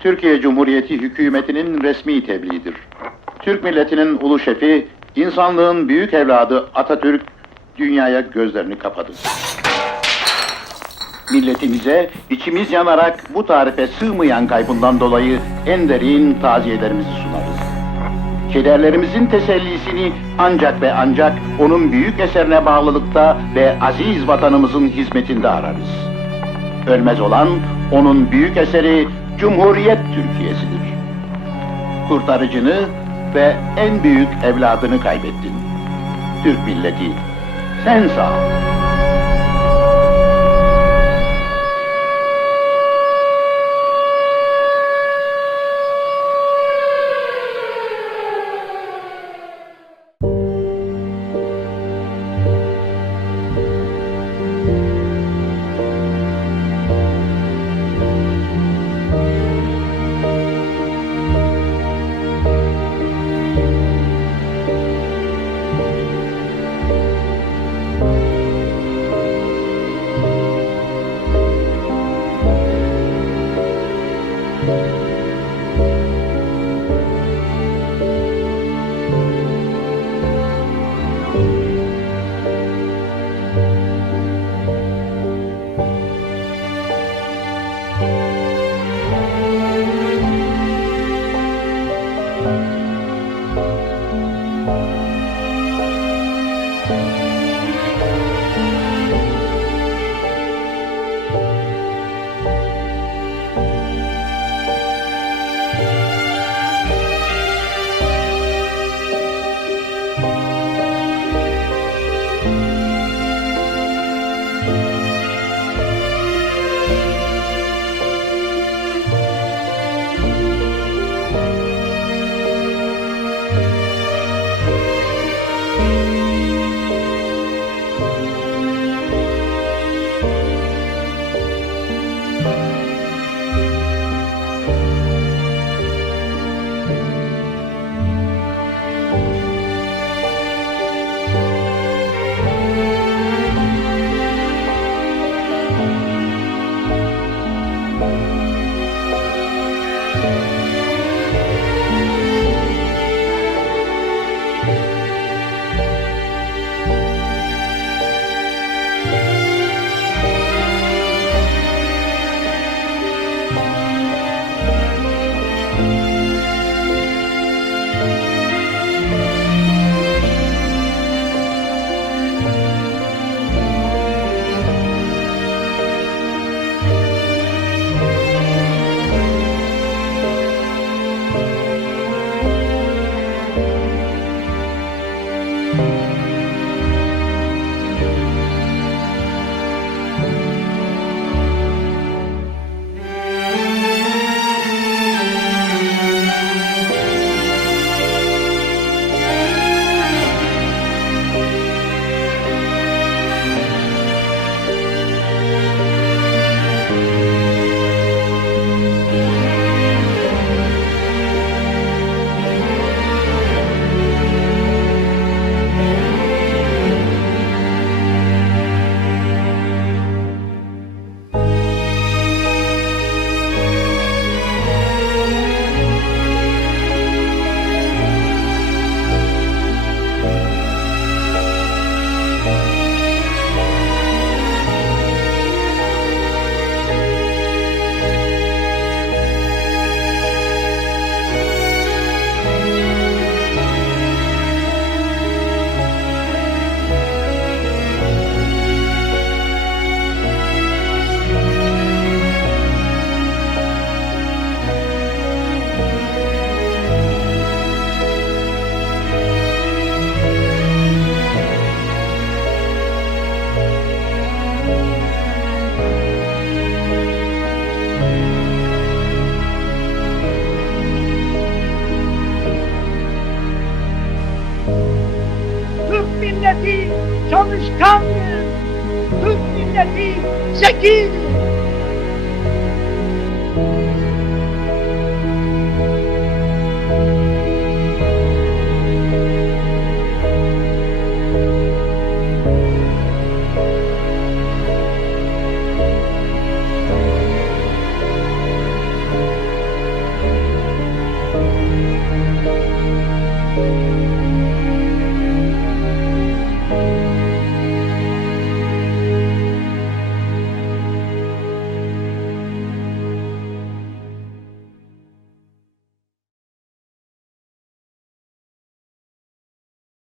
Türkiye Cumhuriyeti hükümetinin resmi tebliğidir. Türk milletinin ulu şefi, insanlığın büyük evladı Atatürk, dünyaya gözlerini kapadı. Milletimize içimiz yanarak bu tarife sığmayan kaybından dolayı en derin taziyelerimizi sunarız. Kederlerimizin tesellisini ancak ve ancak onun büyük eserine bağlılıkta ve aziz vatanımızın hizmetinde ararız. Ölmez olan onun büyük eseri Cumhuriyet Türkiye'sidir. Kurtarıcını ve en büyük evladını kaybettin. Türk milleti, sen sağ ol. milleti çalışkandır, Türk milleti zekidir.